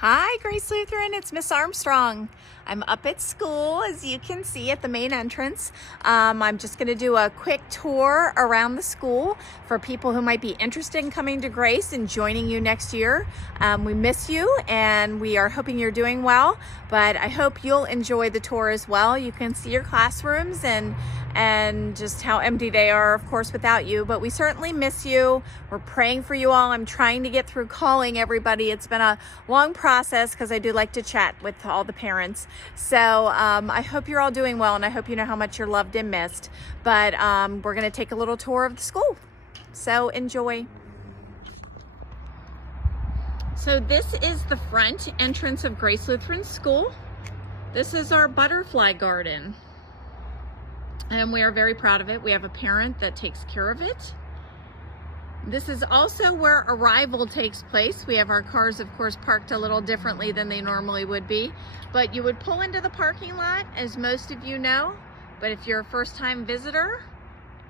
Hi, Grace Lutheran. It's Miss Armstrong. I'm up at school, as you can see, at the main entrance. I'm just going to do a quick tour around the school for people who might be interested in coming to Grace and joining you next year. We miss you, and we are hoping you're doing well, but I hope you'll enjoy the tour as well. You can see your classrooms and just how empty they are, of course, without you, but we certainly miss you. We're praying for you all. I'm trying to get through calling everybody. It's been a long process because I do like to chat with all the parents. So I hope you're all doing well, and I hope you know how much you're loved and missed. But we're going to take a little tour of the school. So enjoy. So this is the front entrance of Grace Lutheran School. This is our butterfly garden, and we are very proud of it. We have a parent that takes care of it. This is also where arrival takes place. We have our cars, of course, parked a little differently than they normally would be, but you would pull into the parking lot, as most of you know. But if you're a first-time visitor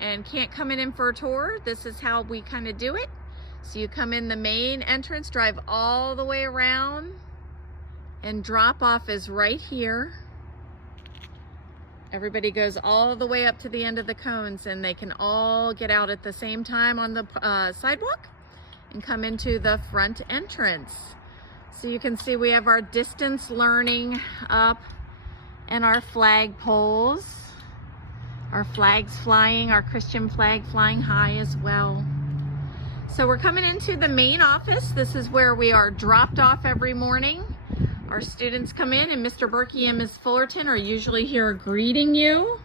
and can't come in for a tour, this is how we kind of do it. So you come in the main entrance, drive all the way around, and drop off is right here. Everybody goes all the way up to the end of the cones, and they can all get out at the same time on the sidewalk and come into the front entrance. So you can see we have our distance learning up and our flag poles, our flags flying, our Christian flag flying high as well. So we're coming into the main office. This is where we are dropped off every morning. Our students come in, and Mr. Berkey and Ms. Fullerton are usually here greeting you.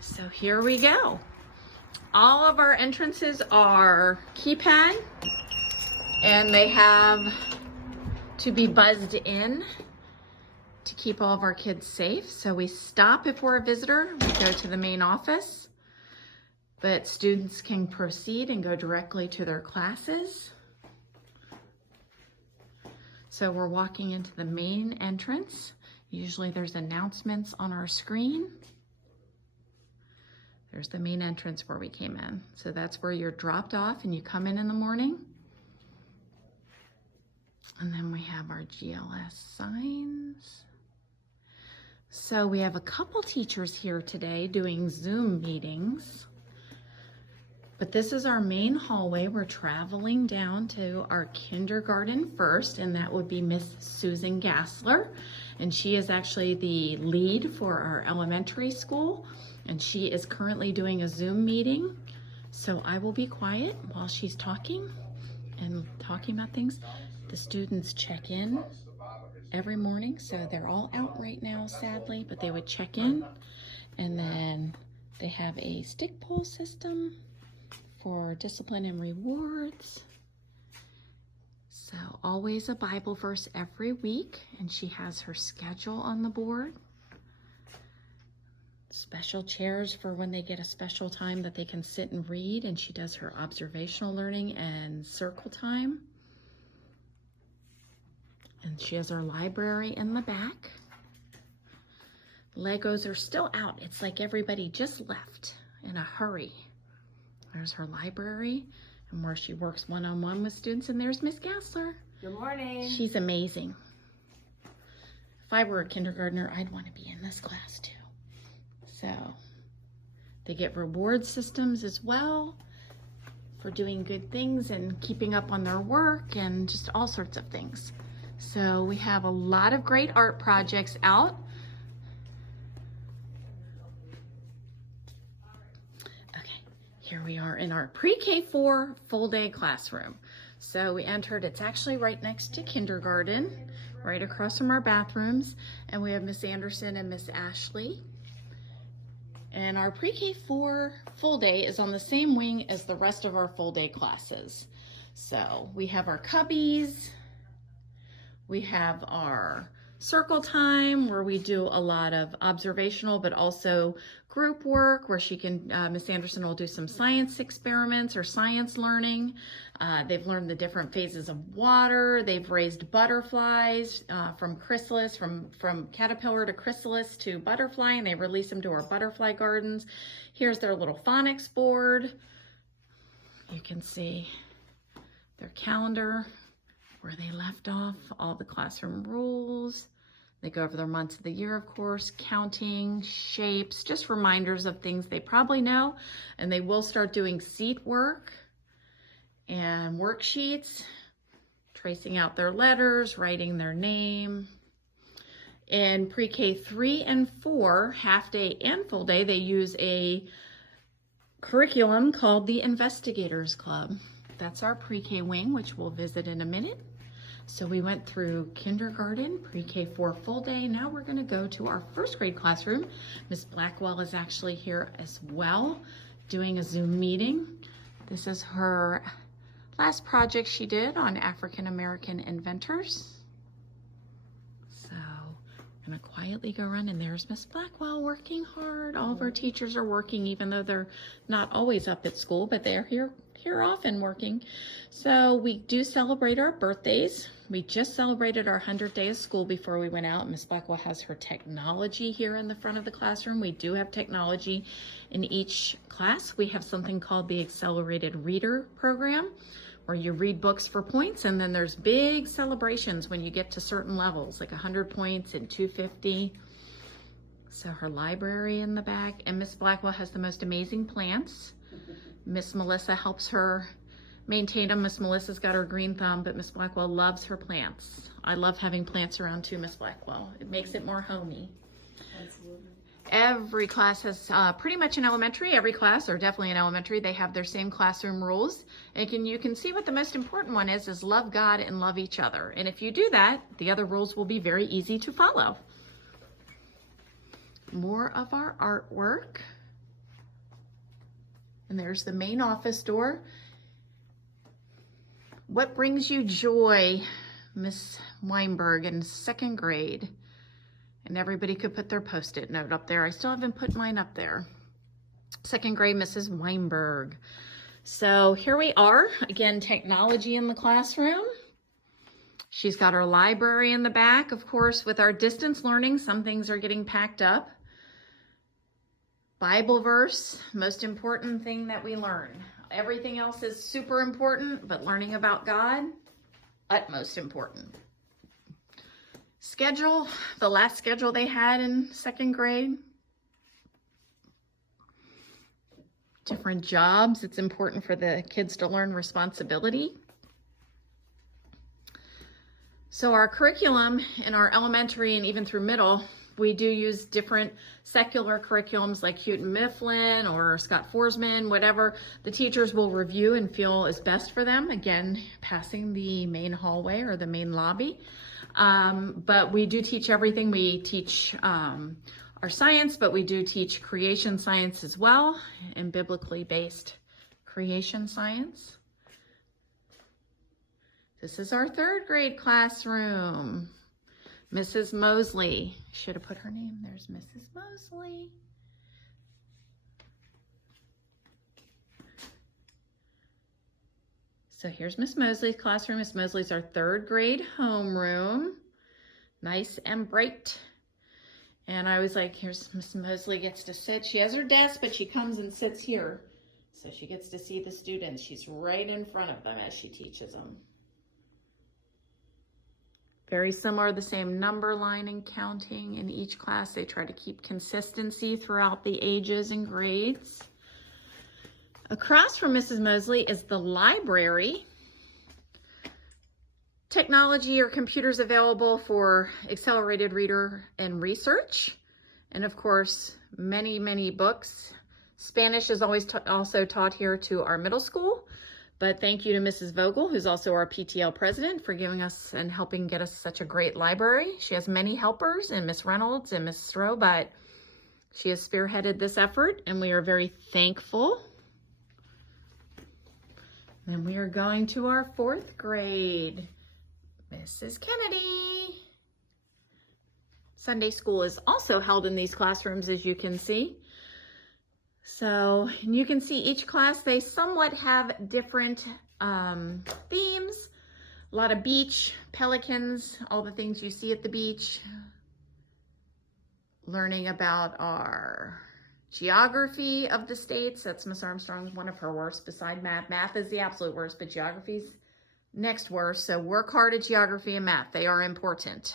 So here we go. All of our entrances are keypad, and they have to be buzzed in to keep all of our kids safe. So we stop if we're a visitor, we go to the main office, but students can proceed and go directly to their classes. So we're walking into the main entrance. Usually there's announcements on our screen. There's the main entrance where we came in. So that's where you're dropped off and you come in the morning. And then we have our GLS signs. So we have a couple teachers here today doing Zoom meetings. But this is our main hallway. We're traveling down to our kindergarten first, and that would be Miss Susan Gassler. And she is actually the lead for our elementary school, and she is currently doing a Zoom meeting. So I will be quiet while she's talking about things. The students check in every morning, so they're all out right now, sadly, but they would check in, and then they have a stick pull system for discipline and rewards. So always a Bible verse every week, and she has her schedule on the board. Special chairs for when they get a special time that they can sit and read, and she does her observational learning and circle time. And she has her library in the back. Legos are still out. It's like everybody just left in a hurry. There's her library and where she works one-on-one with students. And there's Miss Gassler. Good morning. She's amazing. If I were a kindergartner, I'd want to be in this class too. So they get reward systems as well for doing good things and keeping up on their work and just all sorts of things. So we have a lot of great art projects out. Here we are in our pre-K4 full day classroom. So we entered, it's actually right next to kindergarten, right across from our bathrooms. And we have Miss Anderson and Miss Ashley. And our pre-K4 full day is on the same wing as the rest of our full day classes. So we have our cubbies, we have our circle time where we do a lot of observational but also group work where she can, Miss Anderson will do some science experiments or science learning. They've learned the different phases of water. They've raised butterflies from chrysalis, from caterpillar to chrysalis to butterfly, and they release them to our butterfly gardens. Here's their little phonics board. You can see their calendar, where they left off, all the classroom rules. They go over their months of the year, of course, counting, shapes, just reminders of things they probably know. And they will start doing seat work and worksheets, tracing out their letters, writing their name. In pre-K 3 and 4, half day and full day, they use a curriculum called the Investigators Club. That's our pre-K wing, which we'll visit in a minute. So we went through kindergarten, pre-K 4 full day. Now we're gonna go to our first grade classroom. Miss Blackwell is actually here as well, doing a Zoom meeting. This is her last project she did on African American inventors. So I'm gonna quietly go run, and there's Miss Blackwell working hard. All of our teachers are working, even though they're not always up at school, but they're here often working. So we do celebrate our birthdays. We just celebrated our 100th day of school before we went out. Miss Blackwell has her technology here in the front of the classroom. We do have technology in each class. We have something called the Accelerated Reader Program, where you read books for points, and then there's big celebrations when you get to certain levels, like 100 points and 250. So her library in the back, and Miss Blackwell has the most amazing plants. Miss Melissa helps her maintain them. Miss Melissa's got her green thumb, but Miss Blackwell loves her plants. I love having plants around too, Miss Blackwell. It makes it more homey. Absolutely. Every class has, pretty much in elementary, every class, or definitely in elementary, they have their same classroom rules. And you can see what the most important one is love God and love each other. And if you do that, the other rules will be very easy to follow. More of our artwork. And there's the main office door. What brings you joy, Miss Weinberg, in second grade? And everybody could put their Post-it note up there. I still haven't put mine up there. Second grade, Mrs. Weinberg. So here we are, again, technology in the classroom. She's got her library in the back. Of course, with our distance learning, some things are getting packed up. Bible verse, most important thing that we learn. Everything else is super important, but learning about God, utmost important. Schedule, the last schedule they had in second grade. Different jobs, it's important for the kids to learn responsibility. So our curriculum in our elementary and even through middle, we do use different secular curriculums like Houghton Mifflin or Scott Forsman, whatever the teachers will review and feel is best for them. Again, passing the main hallway or the main lobby. But we do teach everything. We teach our science, but we do teach creation science as well, and biblically based creation science. This is our third grade classroom. Mrs. Mosley, should have put her name. There's Mrs. Mosley. So here's Miss Mosley's classroom. Miss Mosley's our third grade homeroom. Nice and bright. And I was like, here's Miss Mosley gets to sit. She has her desk, but she comes and sits here. So she gets to see the students. She's right in front of them as she teaches them. Very similar, the same number line and counting in each class. They try to keep consistency throughout the ages and grades. Across from Mrs. Mosley is the library. Technology or computers available for accelerated reader and research. And of course, many, many books. Spanish is always also taught here to our middle school. But thank you to Mrs. Vogel, who's also our PTL president, for giving us and helping get us such a great library. She has many helpers, and Miss Reynolds and Miss Stroh, but she has spearheaded this effort, and we are very thankful. And we are going to our fourth grade. Mrs. Kennedy. Sunday school is also held in these classrooms, as you can see. So you can see each class, they somewhat have different themes. A lot of beach, pelicans, all the things you see at the beach. Learning about our geography of the states. That's Miss Armstrong's one of her worst beside math. Math is the absolute worst, but geography's Next word, so work hard at geography and math. They are important.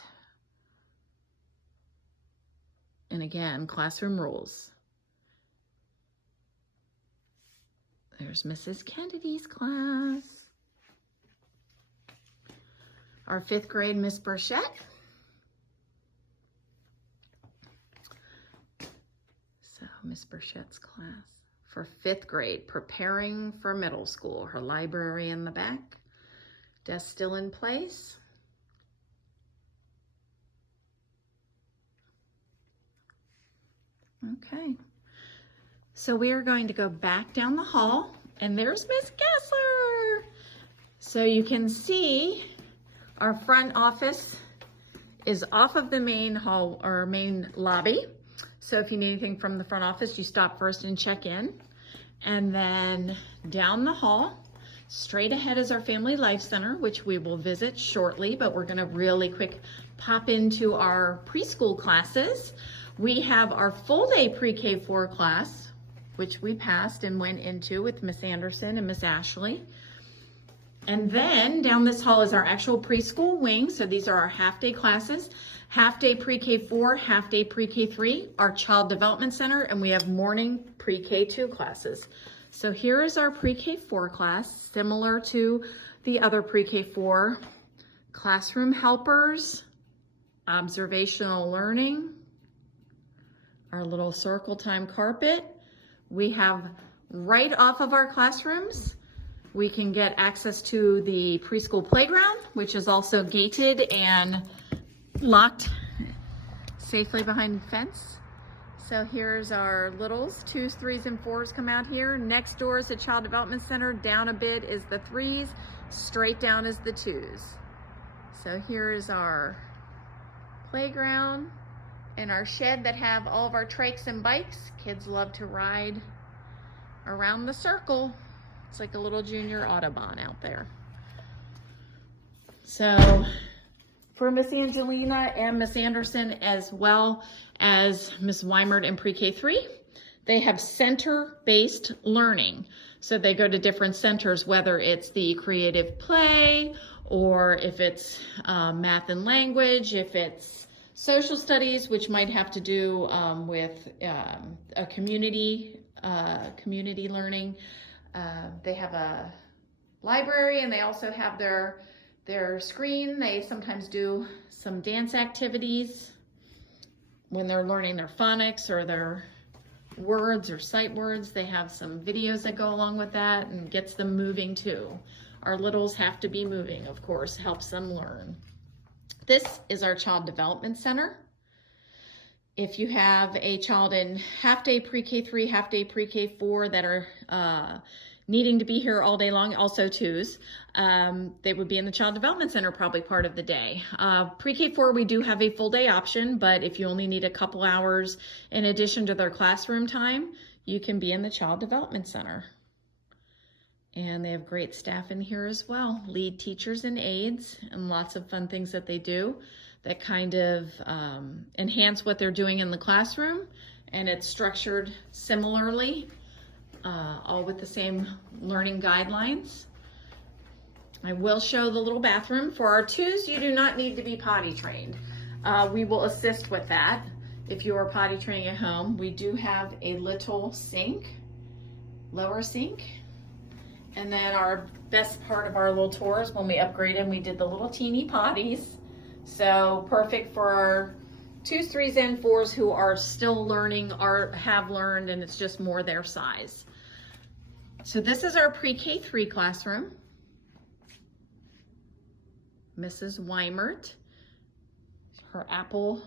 And again, classroom rules. There's Mrs. Kennedy's class. Our 5th grade, Miss Burchett. So Miss Burchett's class for 5th grade, preparing for middle school. Her library in the back, desk still in place. Okay, so we are going to go back down the hall, and there's Miss Kessler. So you can see our front office is off of the main hall or main lobby. So if you need anything from the front office, you stop first and check in. And then down the hall, straight ahead is our Family Life Center, which we will visit shortly, but we're gonna really quick pop into our preschool classes. We have our full day pre-K4 class, which we passed and went into with Miss Anderson and Miss Ashley. And then down this hall is our actual preschool wing. So these are our half-day classes, half-day pre-K4, half-day pre-K3, our Child Development Center, and we have morning pre-K2 classes. So here is our pre-K4 class, similar to the other pre-K4. Classroom helpers, observational learning, our little circle time carpet. We have right off of our classrooms, we can get access to the preschool playground, which is also gated and locked safely behind the fence. So here's our littles, 2s, 3s, and 4s come out here. Next door is the Child Development Center. Down a bit is the 3s, straight down is the 2s. So here is our playground and our shed that have all of our trikes and bikes. Kids love to ride around the circle. It's like a little junior Autobahn out there. So for Miss Angelina and Miss Anderson, as well as Miss Weimert in pre-K3, they have center-based learning. So they go to different centers, whether it's the creative play, or if it's math and language, if it's social studies, which might have to do with a community learning. They have a library, and they also have their screen. They sometimes do some dance activities when they're learning their phonics or their words or sight words. They have some videos that go along with that and gets them moving too. Our littles have to be moving, of course, helps them learn. This is our Child Development Center. If you have a child in half-day pre-K3, half-day pre-K4 that are needing to be here all day long, also 2s, they would be in the Child Development Center probably part of the day. Pre-K4, we do have a full day option, but if you only need a couple hours in addition to their classroom time, you can be in the Child Development Center. And they have great staff in here as well, lead teachers and aides, and lots of fun things that they do that kind of enhance what they're doing in the classroom. And it's structured similarly, all with the same learning guidelines. I will show the little bathroom. For our 2s, you do not need to be potty trained. We will assist with that if you are potty training at home. We do have a little sink, lower sink. And then our best part of our little tour is when we upgraded, we did the little teeny potties. So perfect for our 2s, 3s, and 4s who are still learning or have learned, and it's just more their size. So this is our pre-K3 classroom. Mrs. Weimert, her apple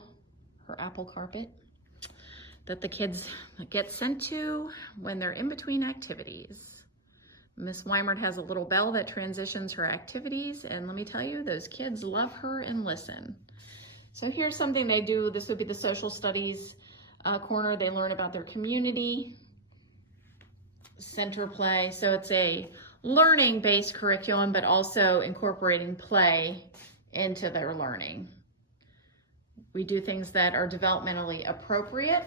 carpet that the kids get sent to when they're in between activities. Miss Weimert has a little bell that transitions her activities, and let me tell you, those kids love her and listen. So here's something they do. This would be the social studies corner. They learn about their community, center play. So it's a learning-based curriculum, but also incorporating play into their learning. We do things that are developmentally appropriate.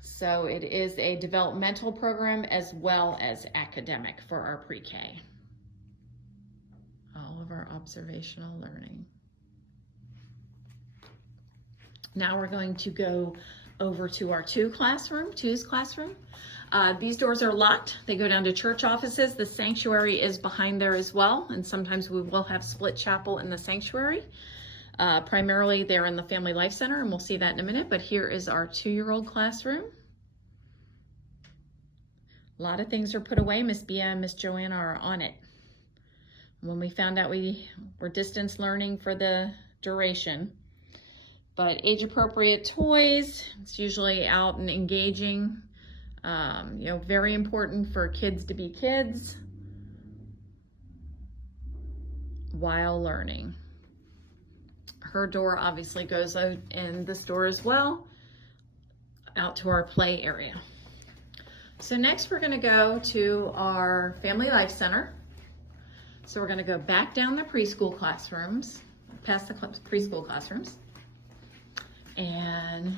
So it is a developmental program as well as academic for our pre-K. all of our observational learning. Now we're going to go over to our two's classroom. These doors are locked. They go down to church offices. The sanctuary is behind there as well, and sometimes we will have split chapel in the sanctuary. Primarily they're in the Family Life Center, and we'll see that in a minute, but here is our 2-year-old classroom. A lot of things are put away. Miss Bia and Miss Joanna are on it. When we found out we were distance learning for the duration, but age-appropriate toys, it's usually out and engaging. Very important for kids to be kids while learning. Her door obviously goes out in this door as well, out to our play area. So next we're gonna go to our Family Life Center. So we're gonna go back down the preschool classrooms, past the preschool classrooms. And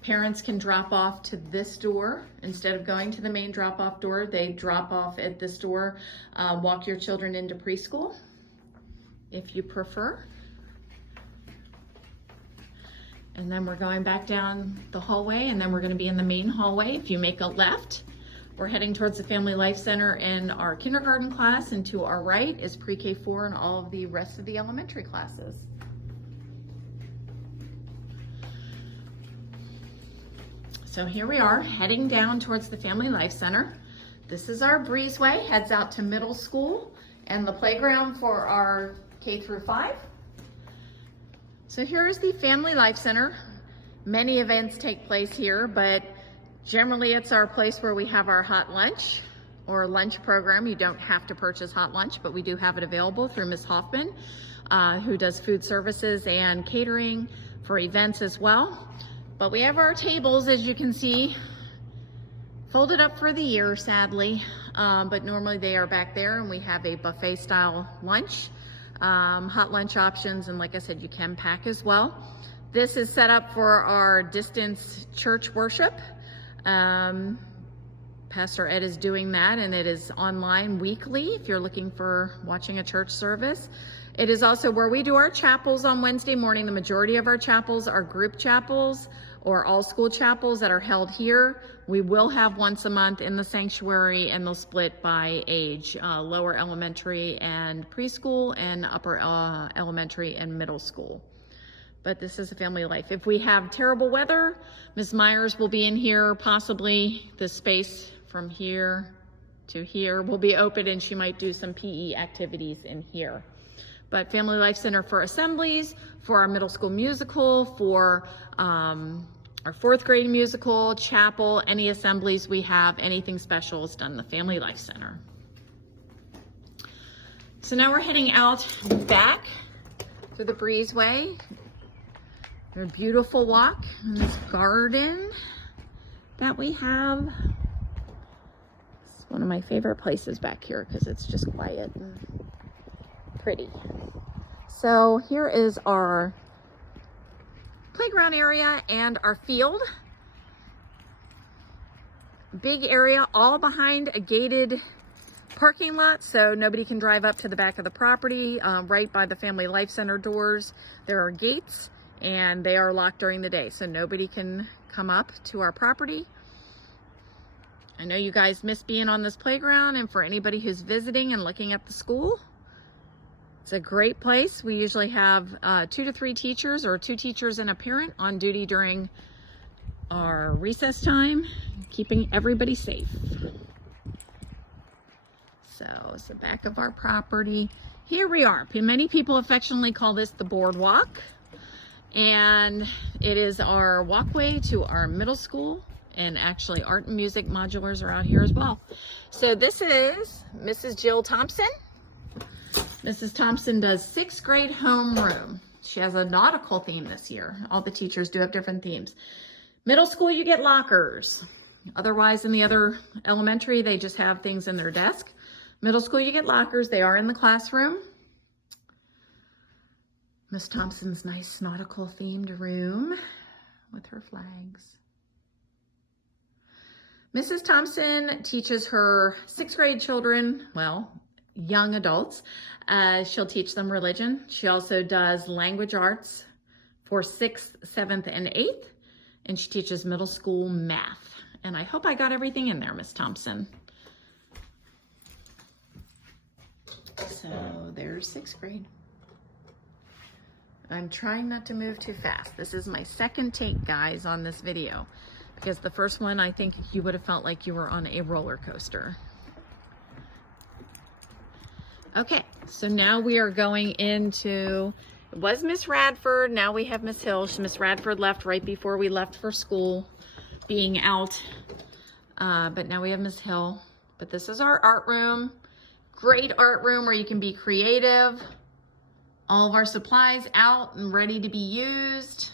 parents can drop off to this door. Instead of going to the main drop-off door, they drop off at this door, walk your children into preschool, if you prefer. And then we're going back down the hallway, and then we're gonna be in the main hallway. If you make a left, we're heading towards the Family Life Center and our kindergarten class, and to our right is pre-K4 and all of the rest of the elementary classes. So here we are heading down towards the Family Life Center. This is our breezeway, heads out to middle school and the playground for our K through 5. So here is the Family Life Center. Many events take place here, but generally it's our place where we have our hot lunch or lunch program. You don't have to purchase hot lunch, but we do have it available through Ms. Hoffman, who does food services and catering for events as well. But we have our tables, as you can see, folded up for the year, sadly, but normally they are back there, and we have a buffet style lunch, hot lunch options, and like I said, you can pack as well. This is set up for our distance church worship. Pastor Ed is doing that, and it is online weekly if you're looking for watching a church service. It is also where we do our chapels on Wednesday morning. The majority of our chapels are group chapels or all school chapels that are held here. We will have once a month in the sanctuary, and they'll split by age, lower elementary and preschool, and upper elementary and middle school. But this is a family life. If we have terrible weather, Ms. Myers will be in here, possibly the space from here to here will be open, and she might do some PE activities in here. But Family Life Center for assemblies, for our middle school musical, for our 4th grade musical, chapel, any assemblies we have, anything special is done in the Family Life Center. So now we're heading out back through the breezeway. A beautiful walk in this garden that we have. It's one of my favorite places back here because it's just quiet and pretty. So here is our playground area and our field. Big area all behind a gated parking lot, so nobody can drive up to the back of the property. Right by the Family Life Center doors, there are gates, and they are locked during the day, so nobody can come up to our property. I know you guys miss being on this playground, and for anybody who's visiting and looking at the school, it's a great place. We usually have 2 to 3 teachers, or 2 teachers and a parent on duty during our recess time, keeping everybody safe. So it's the back of our property. Here we are. Many people affectionately call this the boardwalk, and it is our walkway to our middle school, and actually art and music modulars are out here as well. So this is Mrs. Jill Thompson. Mrs. Thompson does 6th grade homeroom. She has a nautical theme this year. All the teachers do have different themes. Middle school, you get lockers. Otherwise, in the other elementary, they just have things in their desk. Middle school, you get lockers. They are in the classroom. Miss Thompson's nice nautical themed room with her flags. Mrs. Thompson teaches her 6th grade children, well, young adults. She'll teach them religion. She also does language arts for 6th, 7th, and 8th. And she teaches middle school math. And I hope I got everything in there, Miss Thompson. So there's 6th grade. I'm trying not to move too fast. This is my second take, guys, on this video, because the first one, I think you would have felt like you were on a roller coaster. Okay, so now we are going into, it was Miss Radford, now we have Miss Hill. Miss Radford left right before we left for school, being out, but now we have Miss Hill. But this is our art room. Great art room where you can be creative. All of our supplies out and ready to be used.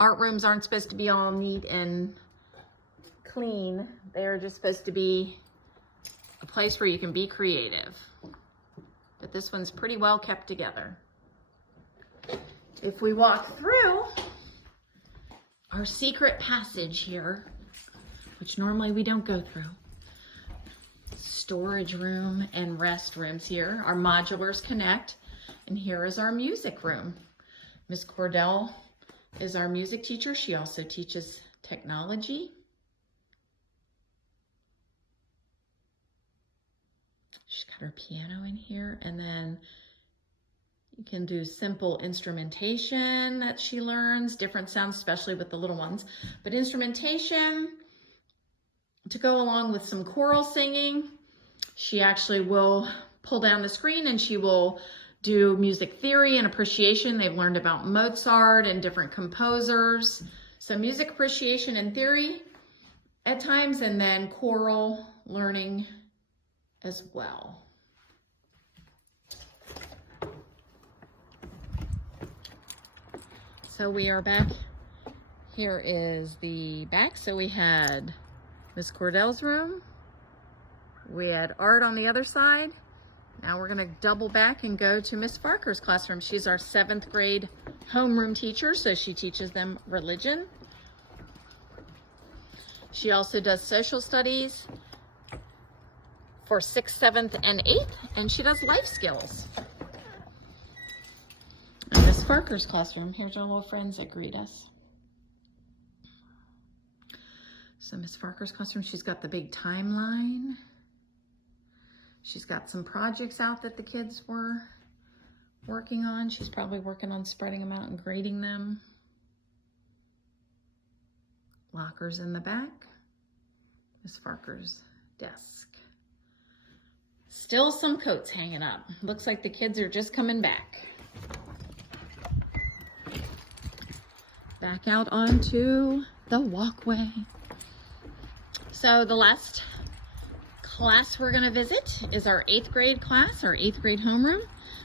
Art rooms aren't supposed to be all neat and clean. They're just supposed to be a place where you can be creative. But this one's pretty well kept together. If we walk through our secret passage here, which normally we don't go through, storage room and restrooms here. Our modulars connect. And here is our music room. Miss Cordell is our music teacher. She also teaches technology. She's got her piano in here. And then you can do simple instrumentation that she learns, different sounds, especially with the little ones. But instrumentation to go along with some choral singing. She actually will pull down the screen and she will do music theory and appreciation. They've learned about Mozart and different composers. So music appreciation and theory at times, and then choral learning as well. So we are back. Here is the back. So we had Miss Cordell's room. We had art on the other side. Now we're going to double back and go to Miss Farker's classroom. She's our 7th grade homeroom teacher, so she teaches them religion. She also does social studies for 6th, 7th, and 8th, and she does life skills. And Miss Farker's classroom, here's our little friends that greet us. So Miss Farker's classroom, she's got the big timeline. She's got some projects out that the kids were working on. She's probably working on spreading them out and grading them. Lockers in the back. Miss Farker's desk. Still some coats hanging up. Looks like the kids are just coming back. Back out onto the walkway. So the last class we're going to visit is our 8th grade class, our 8th grade homeroom.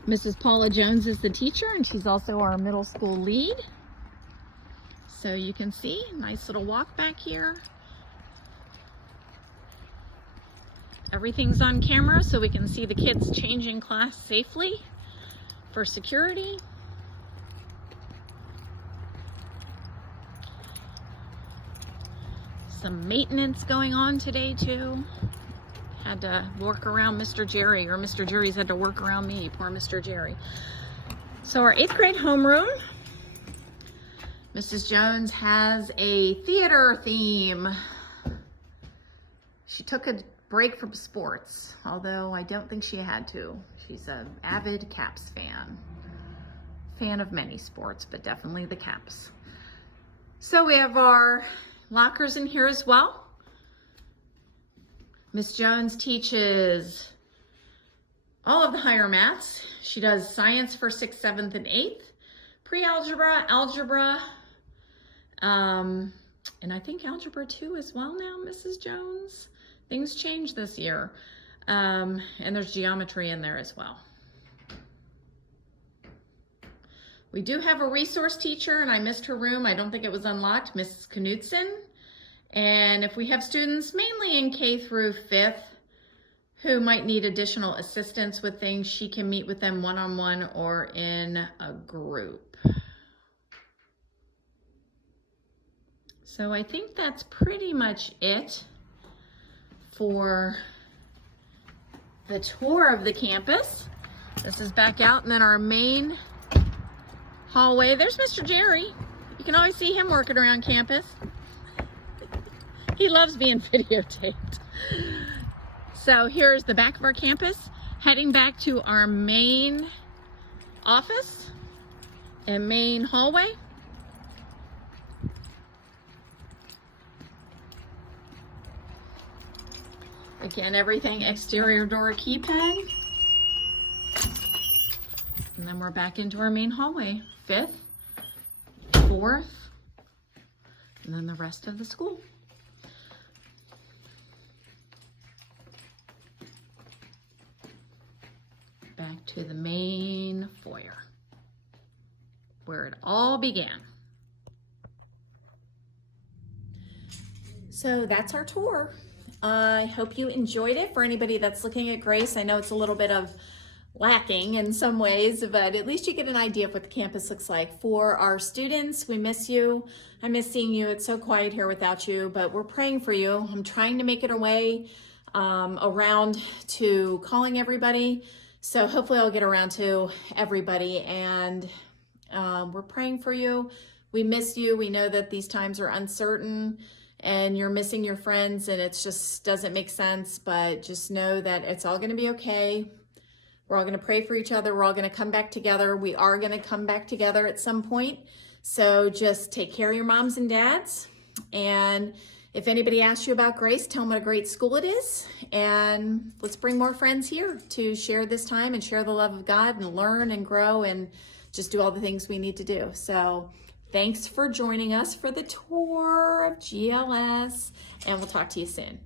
Mrs. Paula Jones is the teacher, and she's also our middle school lead. So you can see, nice little walk back here. Everything's on camera so we can see the kids changing class safely for security. Some maintenance going on today too. Had to work around Mr. Jerry, or Mr. Jerry's had to work around me. Poor Mr. Jerry. So our 8th grade homeroom. Mrs. Jones has a theater theme. She took a break from sports, although I don't think she had to. She's an avid Caps fan. Fan of many sports, but definitely the Caps. So we have our lockers in here as well. Miss Jones teaches all of the higher maths. She does science for 6th, 7th, and 8th, pre-algebra, algebra, and I think algebra 2 as well now, Mrs. Jones. Things changed this year, and there's geometry in there as well. We do have a resource teacher, and I missed her room. I don't think it was unlocked, Mrs. Knudsen. And if we have students, mainly in K through 5th, who might need additional assistance with things, she can meet with them one-on-one or in a group. So I think that's pretty much it for the tour of the campus. This is back out, and then our main hallway. There's Mr. Jerry. You can always see him working around campus. He loves being videotaped. So here's the back of our campus, heading back to our main office and main hallway. Again, everything exterior door keypad. And then we're back into our main hallway, 5th, 4th, and then the rest of the school. Back to the main foyer, where it all began. So that's our tour. I hope you enjoyed it. For anybody that's looking at Grace, I know it's a little bit of lacking in some ways, but at least you get an idea of what the campus looks like. For our students, we miss you. I miss seeing you. It's so quiet here without you, but we're praying for you. I'm trying to make it a way around to calling everybody. So hopefully I'll get around to everybody, and we're praying for you. We miss you. We know that these times are uncertain and you're missing your friends, and it just doesn't make sense, but just know that it's all going to be okay. We're all going to pray for each other. We're all going to come back together. We are going to come back together at some point. So just take care of your moms and dads. And if anybody asks you about Grace, tell them what a great school it is. And let's bring more friends here to share this time and share the love of God and learn and grow and just do all the things we need to do. So thanks for joining us for the tour of GLS, and we'll talk to you soon.